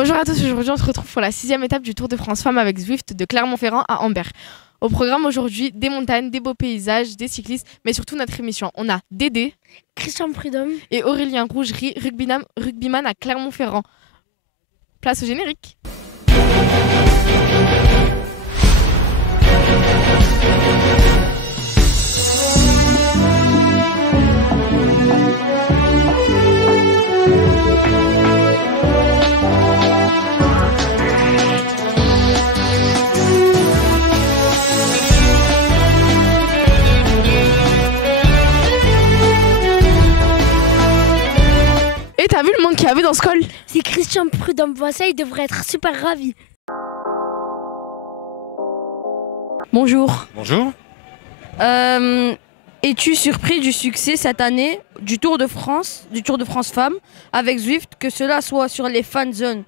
Bonjour à tous, aujourd'hui on se retrouve pour la 6e étape du Tour de France Femmes avec Zwift de Clermont-Ferrand à Ambert. Au programme aujourd'hui, des montagnes, des beaux paysages, des cyclistes, mais surtout notre émission. On a Dédé, Christian Prudhomme et Aurélien Rougerie, rugbyman à Clermont-Ferrand. Place au générique. Et t'as vu le monde qu'il y avait dans ce col? Si Christian Prudhomme voit ça, il devrait être super ravi. Bonjour. Bonjour. Es-tu surpris du succès cette année du Tour de France Femmes avec Zwift, que cela soit sur les fan zones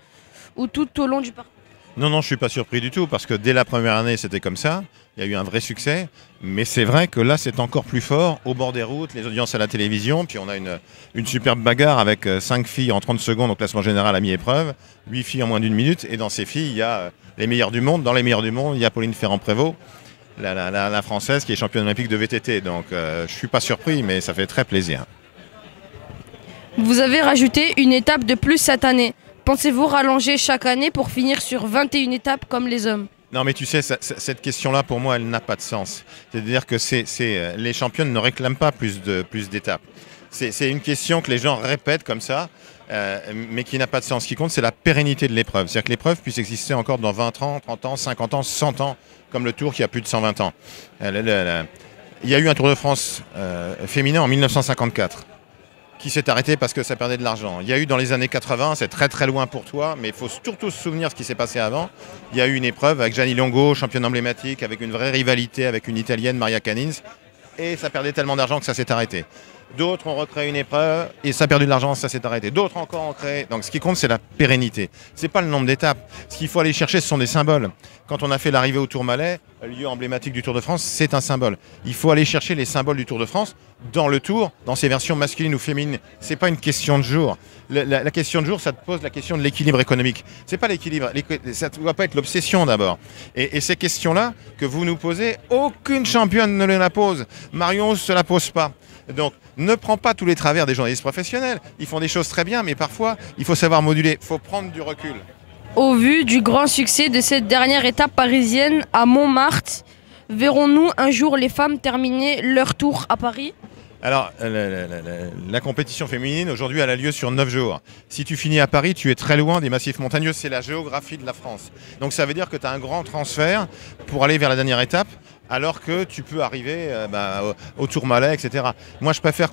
ou tout au long du parcours? Non, je ne suis pas surpris du tout parce que dès la première année, c'était comme ça. Il y a eu un vrai succès. Mais c'est vrai que là, c'est encore plus fort au bord des routes, les audiences à la télévision. Puis on a une superbe bagarre avec 5 filles en 30 secondes au classement général à mi-épreuve, 8 filles en moins d'une minute. Et dans ces filles, il y a les meilleures du monde. Dans les meilleures du monde, il y a Pauline Ferrand-Prévot, la Française qui est championne olympique de VTT. Donc je ne suis pas surpris, mais ça fait très plaisir. Vous avez rajouté une étape de plus cette année. Pensez-vous rallonger chaque année pour finir sur 21 étapes comme les hommes? Non, mais tu sais, cette question-là, pour moi, elle n'a pas de sens. C'est-à-dire que les championnes ne réclament pas plus d'étapes. C'est une question que les gens répètent comme ça, mais qui n'a pas de sens. Ce qui compte, c'est la pérennité de l'épreuve. C'est-à-dire que l'épreuve puisse exister encore dans 20 ans, 30 ans, 50 ans, 100 ans, comme le Tour qui a plus de 120 ans. Il y a eu un Tour de France féminin en 1954. Qui s'est arrêté parce que ça perdait de l'argent. Il y a eu dans les années 80, c'est très très loin pour toi, mais il faut surtout se souvenir de ce qui s'est passé avant. Il y a eu une épreuve avec Gianni Longo, championne emblématique, avec une vraie rivalité avec une Italienne, Maria Canins, et ça perdait tellement d'argent que ça s'est arrêté. D'autres ont recréé une épreuve et ça a perdu de l'argent, ça s'est arrêté. D'autres encore ont créé. Donc ce qui compte, c'est la pérennité. Ce n'est pas le nombre d'étapes. Ce qu'il faut aller chercher, ce sont des symboles. Quand on a fait l'arrivée au Tourmalet, lieu emblématique du Tour de France, c'est un symbole. Il faut aller chercher les symboles du Tour de France dans le Tour, dans ses versions masculines ou féminines. Ce n'est pas une question de jour. La question de jour, ça te pose la question de l'équilibre économique. C'est pas l'équilibre, ça ne doit pas être l'obsession d'abord. Et ces questions-là que vous nous posez, aucune championne ne la pose. Marion ne se la pose pas. Donc, ne prends pas tous les travers des journalistes professionnels. Ils font des choses très bien, mais parfois, il faut savoir moduler. Il faut prendre du recul. Au vu du grand succès de cette dernière étape parisienne à Montmartre, verrons-nous un jour les femmes terminer leur tour à Paris? Alors, la compétition féminine, aujourd'hui, elle a lieu sur 9 jours. Si tu finis à Paris, tu es très loin des massifs montagneux. C'est la géographie de la France. Donc, ça veut dire que tu as un grand transfert pour aller vers la dernière étape, alors que tu peux arriver au Tourmalet, etc. Moi, je préfère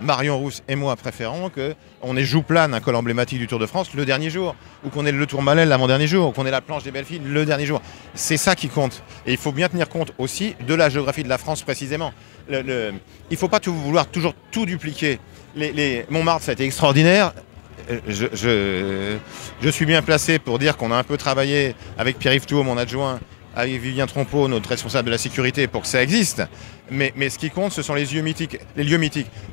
Marion Rousse et moi préférons qu'on ait Jouplane, un col emblématique du Tour de France, le dernier jour, ou qu'on ait le Tourmalet l'avant-dernier jour, ou qu'on ait la planche des belles filles le dernier jour. C'est ça qui compte. Et il faut bien tenir compte aussi de la géographie de la France précisément. Il ne faut pas vouloir toujours tout dupliquer. Montmartre, ça a été extraordinaire. Je suis bien placé pour dire qu'on a un peu travaillé avec Pierre-Yves Thouot, mon adjoint, avec Vivien Trompeau, notre responsable de la sécurité, pour que ça existe. Mais ce qui compte, ce sont les lieux mythiques.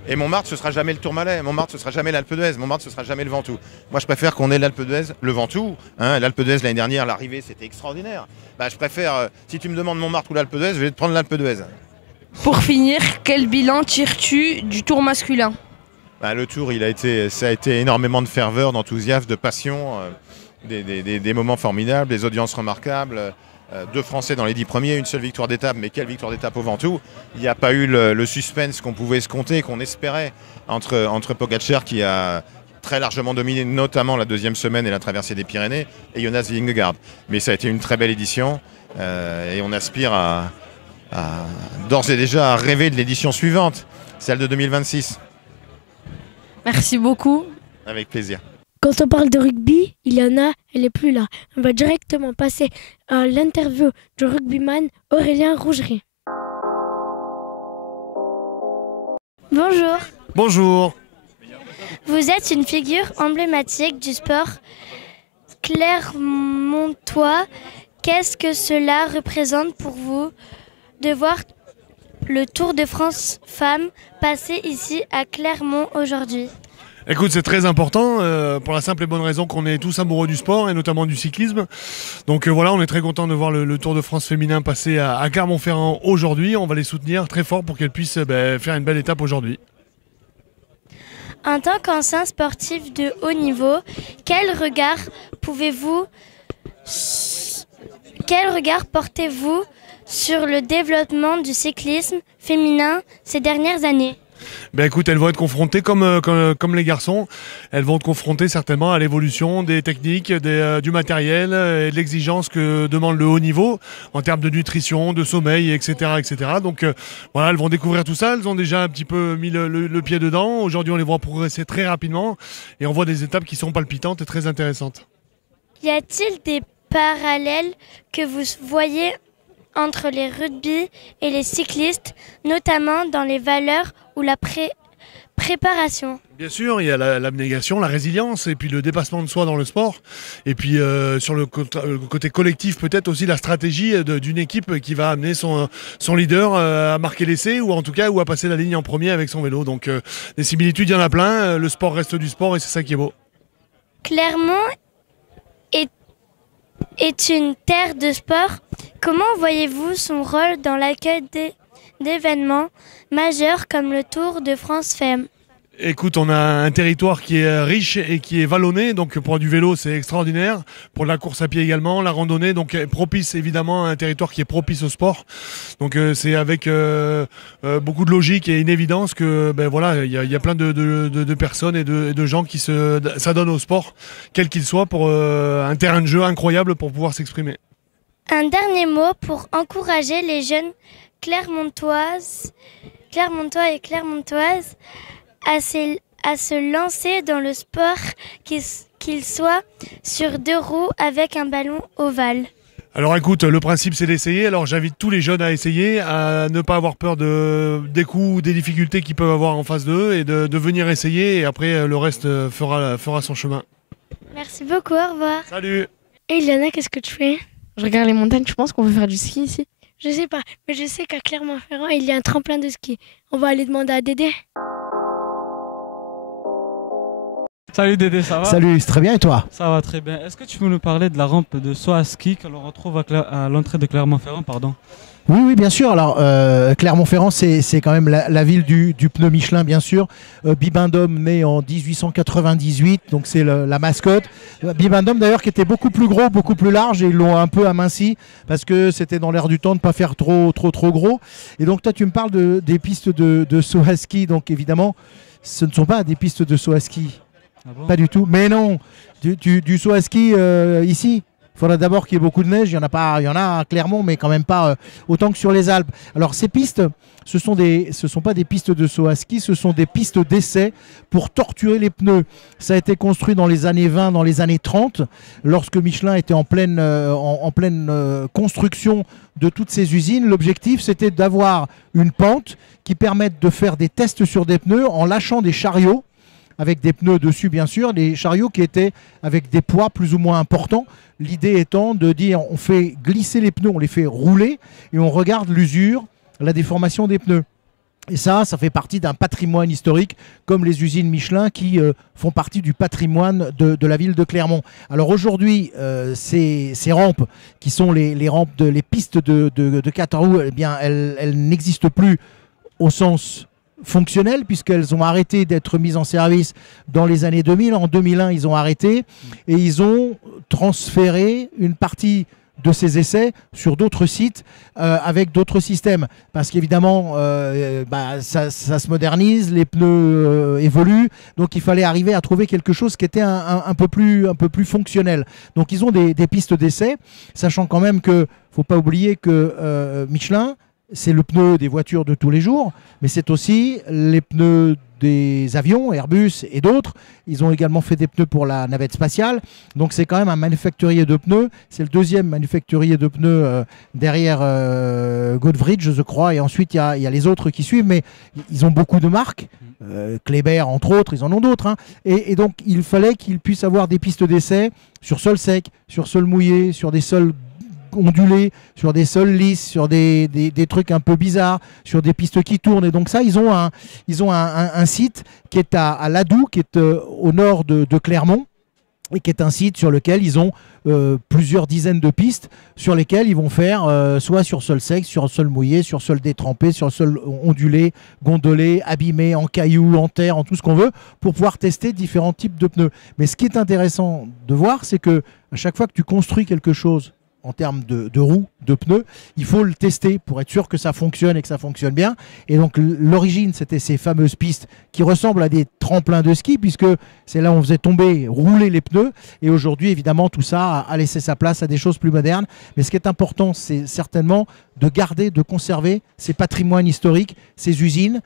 Et Montmartre, ce ne sera jamais le Tourmalet. Montmartre, ce ne sera jamais l'Alpe d'Huez. Montmartre, ce ne sera jamais le Ventoux. Moi, je préfère qu'on ait l'Alpe d'Huez, le Ventoux. L'Alpe d'Huez, l'année dernière, l'arrivée, c'était extraordinaire. Je préfère, si tu me demandes Montmartre ou l'Alpe d'Huez, je vais te prendre l'Alpe d'Huez. Pour finir, quel bilan tires-tu du Tour masculin? Le Tour, ça a été énormément de ferveur, d'enthousiasme, de passion, des moments formidables, des audiences remarquables. 2 Français dans les 10 premiers, une seule victoire d'étape, mais quelle victoire d'étape au Ventoux. Il n'y a pas eu le suspense qu'on pouvait escompter, qu'on espérait, entre Pogacar qui a très largement dominé, notamment la 2e semaine et la traversée des Pyrénées, et Jonas Vingegaard. Mais ça a été une très belle édition, et on aspire d'ores et déjà à rêver de l'édition suivante, celle de 2026. Merci beaucoup. Avec plaisir. Quand on parle de rugby, il y en a, elle n'est plus là. On va directement passer à l'interview du rugbyman Aurélien Rougerie. Bonjour. Bonjour. Vous êtes une figure emblématique du sport clermontois. Qu'est-ce que cela représente pour vous de voir le Tour de France Femmes passer ici à Clermont aujourd'hui? Écoute, c'est très important pour la simple et bonne raison qu'on est tous amoureux du sport et notamment du cyclisme. Donc voilà, on est très content de voir le Tour de France féminin passer à Clermont-Ferrand aujourd'hui. On va les soutenir très fort pour qu'elles puissent faire une belle étape aujourd'hui. En tant qu'ancien sportif de haut niveau, quel regard portez-vous sur le développement du cyclisme féminin ces dernières années ? Écoute, elles vont être confrontées comme les garçons. Elles vont être confrontées certainement à l'évolution des techniques, du matériel et de l'exigence que demande le haut niveau en termes de nutrition, de sommeil, etc. etc. Donc voilà, elles vont découvrir tout ça. Elles ont déjà un petit peu mis le pied dedans. Aujourd'hui, on les voit progresser très rapidement et on voit des étapes qui sont palpitantes et très intéressantes. Y a-t-il des parallèles que vous voyez entre les rugby et les cyclistes, notamment dans les valeurs ou la préparation? Bien sûr, il y a l'abnégation, la résilience et puis le dépassement de soi dans le sport. Et puis sur le côté collectif, peut-être aussi la stratégie d'une équipe qui va amener son leader à marquer l'essai ou en tout cas ou à passer la ligne en premier avec son vélo. Donc des similitudes, il y en a plein. Le sport reste du sport et c'est ça qui est beau. Clermont est une terre de sport. Comment voyez-vous son rôle dans l'accueil d'événements majeurs comme le Tour de France Femmes ? Écoute, on a un territoire qui est riche et qui est vallonné, donc pour du vélo c'est extraordinaire, pour la course à pied également, la randonnée, donc propice évidemment un territoire qui est propice au sport. Donc c'est avec beaucoup de logique et une évidence que voilà, il y a plein de personnes et de gens qui s'adonnent au sport, quel qu'il soit, pour un terrain de jeu incroyable pour pouvoir s'exprimer. Un dernier mot pour encourager les jeunes Clermontois et Clermontoises à se lancer dans le sport, qu'il soit sur 2 roues avec un ballon ovale. Alors écoute, le principe c'est d'essayer. Alors j'invite tous les jeunes à essayer, à ne pas avoir peur des coups ou des difficultés qu'ils peuvent avoir en face d'eux et de venir essayer et après le reste fera son chemin. Merci beaucoup, au revoir. Salut. Et Iliana, qu'est-ce que tu fais? Je regarde les montagnes, je pense qu'on peut faire du ski ici. Je sais pas, mais je sais qu'à Clermont-Ferrand, il y a un tremplin de ski. On va aller demander à Dédé. Salut Dédé, ça va? Salut, très bien et toi? Ça va très bien. Est-ce que tu peux nous parler de la rampe de saut à ski que l'on retrouve à l'entrée de Clermont-Ferrand, pardon? Oui, bien sûr. Alors, Clermont-Ferrand, c'est quand même la ville du pneu Michelin, bien sûr. Bibendum, né en 1898, donc c'est la mascotte. Bibendum, d'ailleurs, qui était beaucoup plus gros, beaucoup plus large, et ils l'ont un peu aminci, parce que c'était dans l'air du temps de ne pas faire trop gros. Et donc, toi, tu me parles des pistes de saut à ski. Donc, évidemment, ce ne sont pas des pistes de saut à ski. Ah bon? Pas du tout. Mais non, du saut à ski ici. Il faudra d'abord qu'il y ait beaucoup de neige. Il y en a à Clermont, mais quand même pas autant que sur les Alpes. Alors ces pistes, ce sont pas des pistes de saut à ski, ce sont des pistes d'essai pour torturer les pneus. Ça a été construit dans les années 20, dans les années 30, lorsque Michelin était en pleine construction de toutes ces usines. L'objectif, c'était d'avoir une pente qui permette de faire des tests sur des pneus en lâchant des chariots, avec des pneus dessus bien sûr, des chariots qui étaient avec des poids plus ou moins importants. L'idée étant de dire on fait glisser les pneus, on les fait rouler et on regarde l'usure, la déformation des pneus. Et ça fait partie d'un patrimoine historique comme les usines Michelin qui font partie du patrimoine de la ville de Clermont. Alors aujourd'hui, ces rampes qui sont les rampes les pistes de 4 roues, eh bien, elles n'existent plus au sens fonctionnelles puisqu'elles ont arrêté d'être mises en service dans les années 2000. En 2001, ils ont arrêté et ils ont transféré une partie de ces essais sur d'autres sites avec d'autres systèmes. Parce qu'évidemment, ça se modernise, les pneus évoluent, donc il fallait arriver à trouver quelque chose qui était un peu plus fonctionnel. Donc ils ont des pistes d'essai, sachant quand même que faut pas oublier que Michelin, c'est le pneu des voitures de tous les jours, mais c'est aussi les pneus des avions, Airbus et d'autres. Ils ont également fait des pneus pour la navette spatiale. Donc c'est quand même un manufacturier de pneus. C'est le deuxième manufacturier de pneus derrière Goodrich, je crois. Et ensuite, il y a les autres qui suivent. Mais ils ont beaucoup de marques. Kléber, entre autres, ils en ont d'autres. Hein. Et donc, il fallait qu'ils puissent avoir des pistes d'essai sur sol sec, sur sol mouillé, sur des sols ondulés, sur des sols lisses, sur des trucs un peu bizarres, sur des pistes qui tournent. Et donc ça, ils ont un site qui est à Ladoux, qui est au nord de Clermont, et qui est un site sur lequel ils ont plusieurs dizaines de pistes sur lesquelles ils vont faire soit sur sol sec, sur sol mouillé, sur sol détrempé, sur sol ondulé, gondolé, abîmé, en cailloux, en terre, en tout ce qu'on veut, pour pouvoir tester différents types de pneus. Mais ce qui est intéressant de voir, c'est que à chaque fois que tu construis quelque chose en termes de roues, de pneus, il faut le tester pour être sûr que ça fonctionne et que ça fonctionne bien. Et donc l'origine, c'était ces fameuses pistes qui ressemblent à des tremplins de ski, puisque c'est là où on faisait tomber, rouler les pneus. Et aujourd'hui, évidemment, tout ça a laissé sa place à des choses plus modernes. Mais ce qui est important, c'est certainement de garder, de conserver ces patrimoines historiques, ces usines.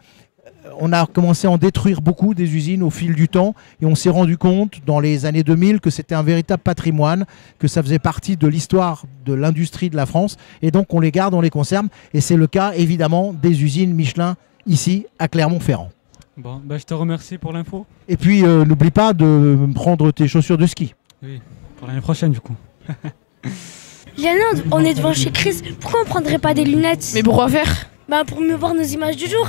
On a commencé à en détruire beaucoup des usines au fil du temps et on s'est rendu compte dans les années 2000 que c'était un véritable patrimoine, que ça faisait partie de l'histoire de l'industrie de la France et donc on les garde, on les conserve et c'est le cas évidemment des usines Michelin ici à Clermont-Ferrand. Bon, je te remercie pour l'info. Et puis n'oublie pas de prendre tes chaussures de ski. Oui, pour l'année prochaine du coup. Liana, on est devant chez Chris, pourquoi on prendrait pas des lunettes? Mais pourquoi faire? Pour mieux voir nos images du jour.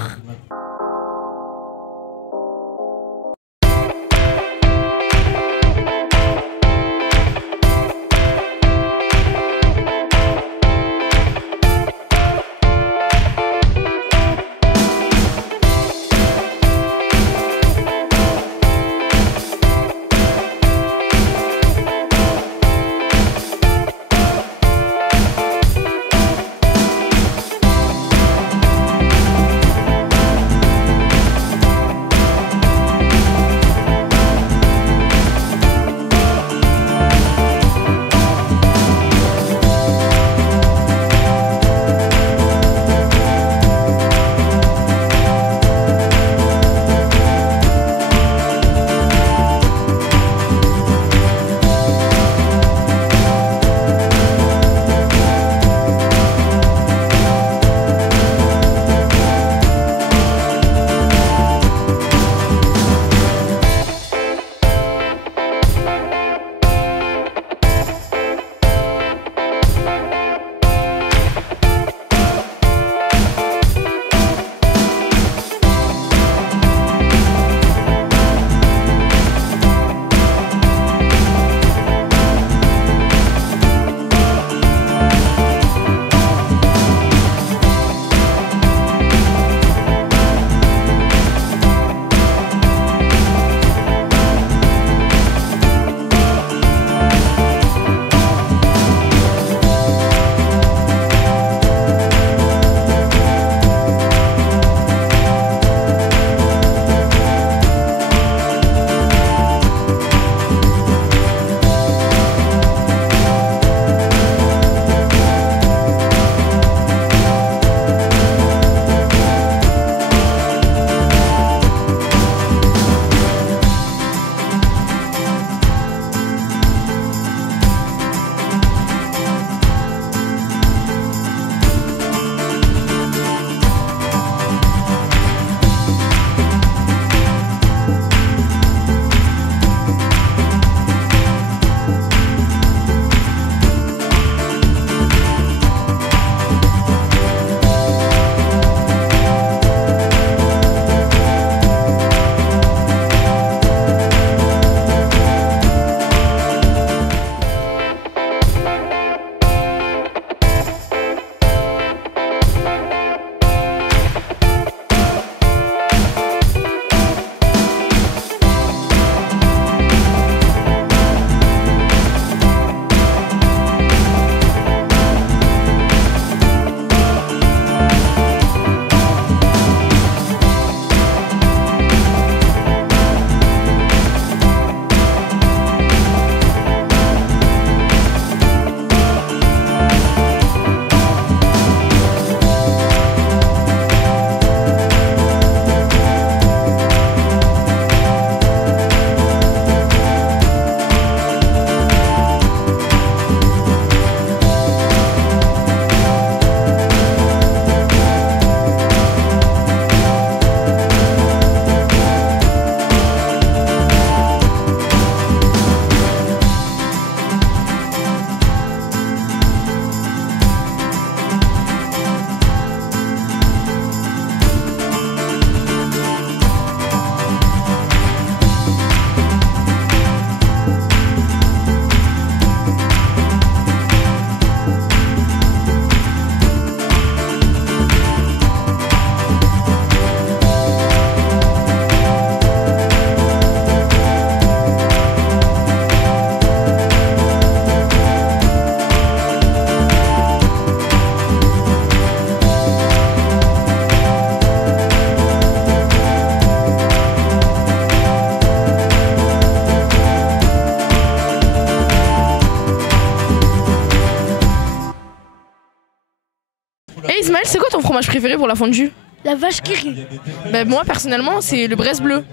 fromage préféré pour la fondue? La vache qui rit. Ben, moi, personnellement, c'est le Bresse bleu.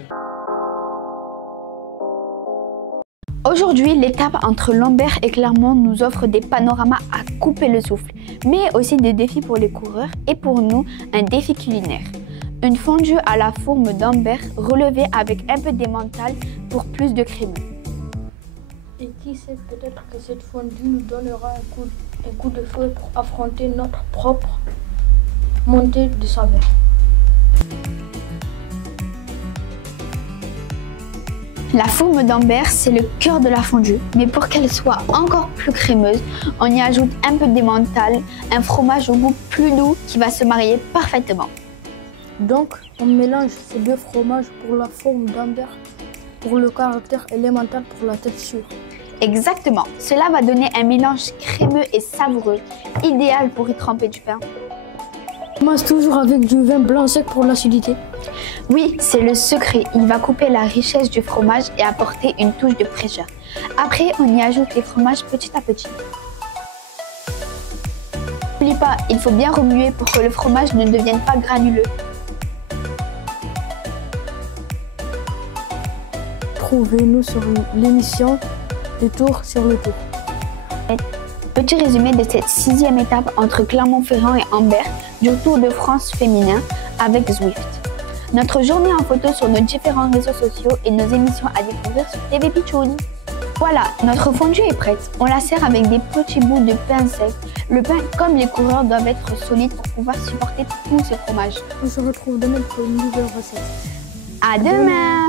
Aujourd'hui, l'étape entre Lambert et Clermont nous offre des panoramas à couper le souffle, mais aussi des défis pour les coureurs et pour nous, un défi culinaire. Une fondue à la forme d'Ambert relevée avec un peu d'emmental pour plus de crémeux. Et qui sait, peut-être que cette fondue nous donnera un coup de feu pour affronter notre propre montée de saveur. La forme d'Ambert, c'est le cœur de la fondue, mais pour qu'elle soit encore plus crémeuse, on y ajoute un peu d'emmental, un fromage au goût plus doux qui va se marier parfaitement. Donc, on mélange ces deux fromages pour la forme d'Ambert, pour le caractère élémental, pour la texture. Exactement, cela va donner un mélange crémeux et savoureux, idéal pour y tremper du pain. On mange toujours avec du vin blanc sec pour l'acidité. Oui, c'est le secret. Il va couper la richesse du fromage et apporter une touche de fraîcheur. Après, on y ajoute les fromages petit à petit. N'oublie pas, il faut bien remuer pour que le fromage ne devienne pas granuleux. Trouvez-nous sur l'émission des Tours sur le Tour. Petit résumé de cette 6e étape entre Clermont-Ferrand et Ambert du Tour de France féminin avec Zwift. Notre journée en photo sur nos différents réseaux sociaux et nos émissions à découvrir sur TV Pitchoun. Voilà, notre fondue est prête. On la sert avec des petits bouts de pain sec. Le pain, comme les coureurs, doivent être solides pour pouvoir supporter tous ces fromages. On se retrouve demain pour une nouvelle recette. À demain!